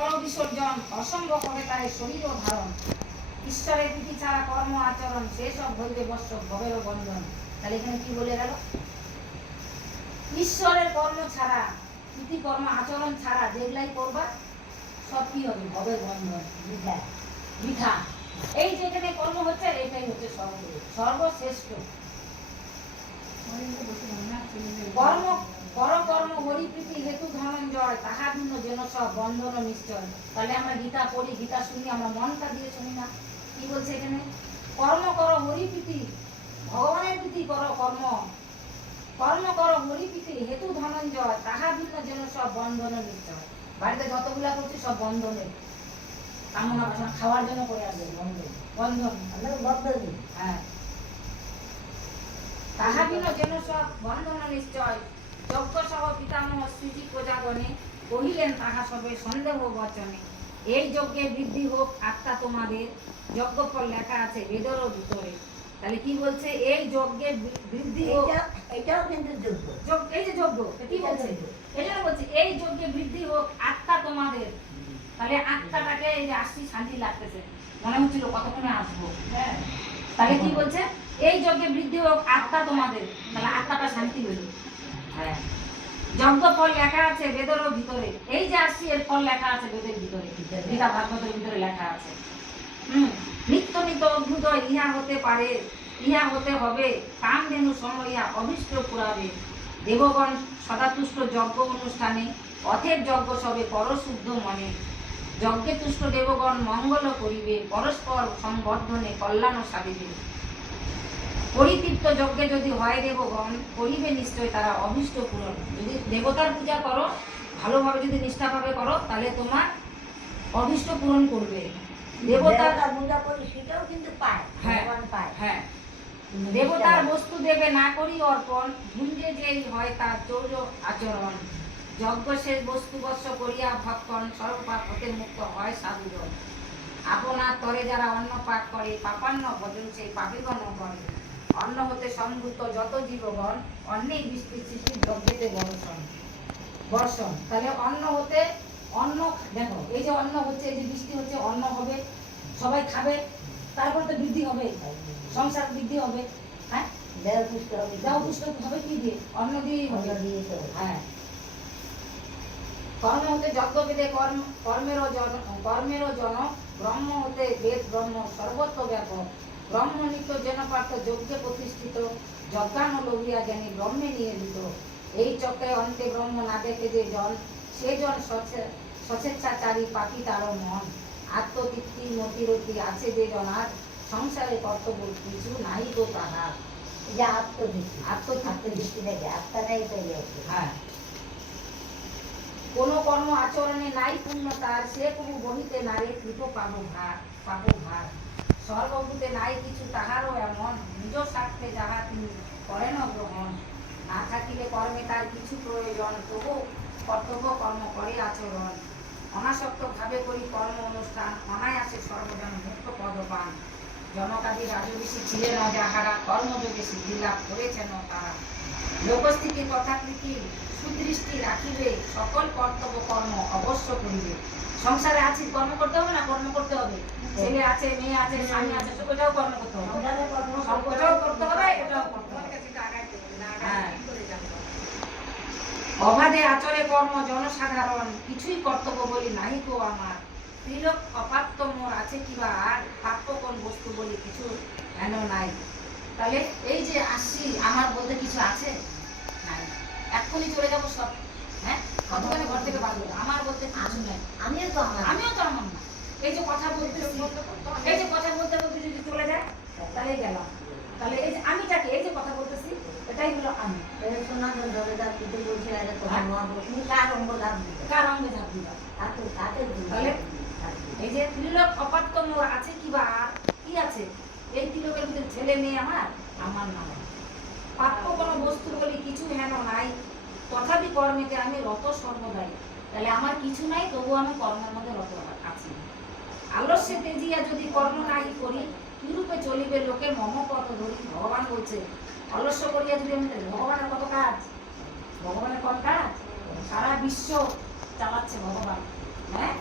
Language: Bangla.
বিসর্জন অসম্ভব হবে তাই শরীর ও ধারণ। ঈশ্বরের প্রীতি ছাড়া কর্ম আচরণ সেসব হইবে বর্ষ ভবের বন্ধন। তাহলে এখানে কি বলে গেল? ঈশ্বরের কর্ম ছাড়া, প্রীতি কর্ম আচরণ ছাড়া যেগুলাই করবা সব কি হবে? ভবের বন্ধন, বৃথা। এই যেখানে কর্ম হচ্ছে এটাই হচ্ছে সর্বশ্রেষ্ঠ কর্ম। কর্ম হরিপ্রীতি হেতু ধনঞ্জয়, তাহা ভিন্ন যেন সব বন্ধন নিশ্চয়। তাহলে আমরা গীতা পড়ি, গীতা শুনি, আমরা মনটা দিয়ে শুনি না? কি বলছে এখানে? কর্ম করো হরিপ্রীতি, ভগবানের প্রীতি করো কর্ম। কর্ম করো হরিপ্রীতি হেতু ধনঞ্জয়, তাহা ভিন্ন যেন সব বন্ধন নিশ্চয়। বাড়িতে যতগুলা করছি সব বন্ধনের কামনা বাসনা খাওয়ার জন্য করে আসবে। বন্ধন বন্ধন হ্যাঁ। তাহা ভিন্ন যেন সব বন্ধন নিশ্চয়। যজ্ঞ সহ পিতামহ শ্রীজি প্রজাগণে কহিলেন তাহা সবে সন্দেহ বচনে। এই যজ্ঞের বৃদ্ধি হোক আত্মা তোমাদের, যজ্ঞফল লেখা আছে বেদেরও ভিতরে। তাহলে কি বলছে? এই যজ্ঞের বৃদ্ধি হোক, এটাও কিন্তু যজ্ঞ। এই যে যজ্ঞ কি বলছে? এটা বলছে এই যজ্ঞে বৃদ্ধি হোক আত্মা তোমাদের। তাহলে আত্মাটাকে এই যে আসছি শান্তি লাগতেছে, মনে হচ্ছিল কতক্ষণে আসবো। হ্যাঁ, তাহলে কি বলছে? এই যজ্ঞে বৃদ্ধি হোক আত্মা তোমাদের। তাহলে আত্মাটা শান্তি হইল। হ্যাঁ, যজ্ঞ ফল লেখা আছে বেদেরও ভিতরে। এই যে আসছি এর ফল লেখা আছে বেদের ভিতরে, গীতা ভাগবতের ভিতরে লেখা আছে। নিত্য নিত্য অভ্যুদয় ইহা হতে পারে, ইহা হতে হবে কামধেনু সময়া অভিষ্ট পুরাবে। দেবগণ সদাতুষ্ট যজ্ঞ অনুষ্ঠানে, অথেব যজ্ঞ সবে পরশুদ্ধ মনে। যজ্ঞে তুষ্ট দেবগণ মঙ্গল করিবে, পরস্পর সংবর্ধনে কল্যাণ সাধিবে। পরিতৃপ্ত যজ্ঞে যদি হয় দেবগণ, করিবে নিশ্চয় তারা অভিষ্ট পূরণ। যদি দেবতার পূজা করো, ভালোভাবে যদি নিষ্ঠাভাবে করো, তাহলে তোমার অভিষ্ট পূরণ করবে। দেবতার পূজা করি সেটাও কিন্তু পায়, ভগবান পায়। হ্যাঁ, দেবতার বস্তু দেবে না করি অর্পণ, ভুঞ্জে যেই হয় তার চৌর আচরণ। যজ্ঞ শেষ বস্তু বর্ষ করিয়া ভক্ষণ, সর্বপাপ হতে মুক্ত হয় সাধুজন। আপনার তরে যারা অন্ন পাক করে, পাপান্ন ভজন সেই পাপীগণ করে। অন্ন হতে সমৃদ্ধ যত জীবগণ, অন্নেই বৃষ্টি সৃষ্টি যজ্ঞেতে বর্ষণ বর্ষণ। তাহলে অন্ন হতে, অন্ন দেখো এই যে অন্ন হচ্ছে, এই যে বৃষ্টি হচ্ছে, অন্ন হবে, সবাই খাবে, তারপর তো বৃদ্ধি হবে, সংসার বৃদ্ধি হবে। হ্যাঁ, দেহ পুষ্ট হবে। দেহ পুষ্ট হবে কি দিয়ে? অন্ন দিয়েই হবে। হ্যাঁ, কর্ম হতে যজ্ঞ বেদে কর্মেরও জনক, ব্রহ্ম হতে বেদ ব্রহ্ম সর্বত্র ব্যাপক। ব্রহ্ম নিত্য যেন পার্থ যজ্ঞে প্রতিষ্ঠিত, যজ্ঞান লভিয়া জ্ঞানী ব্রহ্মে নিয়োজিত। এই চক্রে অন্তে ব্রহ্ম না দেখে যে জন, সে জন সচেচ্ছাচারী পাপী তারও মন। আত্মতৃপ্তি মতিরতি আছে যে জনার, সংসারে কর্তব্য কিছু নাই তো তাহার। যে আত্মতৃপ্তি দেখে আত্মা নাই তো। হ্যাঁ, কোন কর্ম আচরণে নাই পুণ্য তার, সে প্রভু বহিতে নারে কৃত পাপ ভার। সর্বভূতে নাই কিছু তাহারও এমন, নিজ স্বার্থে যাহা তিনি করেন গ্রহণ। না থাকিলে কর্মে তার কিছু প্রয়োজন, তবু কর্তব্য কর্ম করে আচরণ। অনাসক্ত ভাবে করি কর্ম অনুষ্ঠান, অনায়াসে সর্বজন মুক্ত পদপান। জনকাদি রাজঋষি ছিলেন যাহারা, কর্মযোগে সিদ্ধি লাভ করেছেন তারা। লোকস্থিতি তথাকৃতি সুদৃষ্টি রাখিবে, সকল কর্তব্য কর্ম অবশ্য করিবে। সংসারে আছি, কর্ম করতে হবে না? কর্ম করতে হবে। ছেলে আছে, মেয়ে আছে, স্বামী আছে, ওটাও কর্ম করতে হবে। ওটাও করতে হবে, এটাও করতে হবে। অবাধে আচরে কর্ম জনসাধারণ, কিছুই কর্তব্য বলি নাহি কো আমার। ত্রিলোক অপাত্য মোর আছে কিবা আর, প্রাপ্য কোন বস্তু বলি কিছু হেন নাই। তাহলে এই যে আসছি, আমার বলতে কিছু আছে নাই, এক্ষুনি চলে যাবো সব। হ্যাঁ, কতখানি ঘর থেকে বাড়বো, আমার বলতে কিছু নাই। আমিও তো আমার না। এই যে কথা বলতে বলতে যদি চলে যায়, তাহলে গেলাম। তাহলে এই যে আমিটাকে, এই যে কথা বলতেছি, এটাই হলো আমি। কার অঙ্গে ধাপ দিবা? তাহলে এই যে ত্রিলোক অপাত্য মোর আছে কিবা আর, কি আছে? এই ত্রিলোকের ভিতরে ছেলে মেয়ে আমার নাম। প্রাপ্য কোনো বস্তু বলি কিছু হেন নাই, তথাপি কর্মেতে আমি রত সর্বদাই। তাহলে আমার কিছু নাই, তবু আমি কর্মের মধ্যে রত আছি। আলস্যে তেজিয়া যদি কর্ম নাই করি, কিরূপে চলিবে লোকে মম পথ ধরি। ভগবান বলছে অলস্য করিয়া যদি আমি, ভগবানের কত কাজ, ভগবানের কত কাজ, সারা বিশ্ব চালাচ্ছে ভগবান। হ্যাঁ,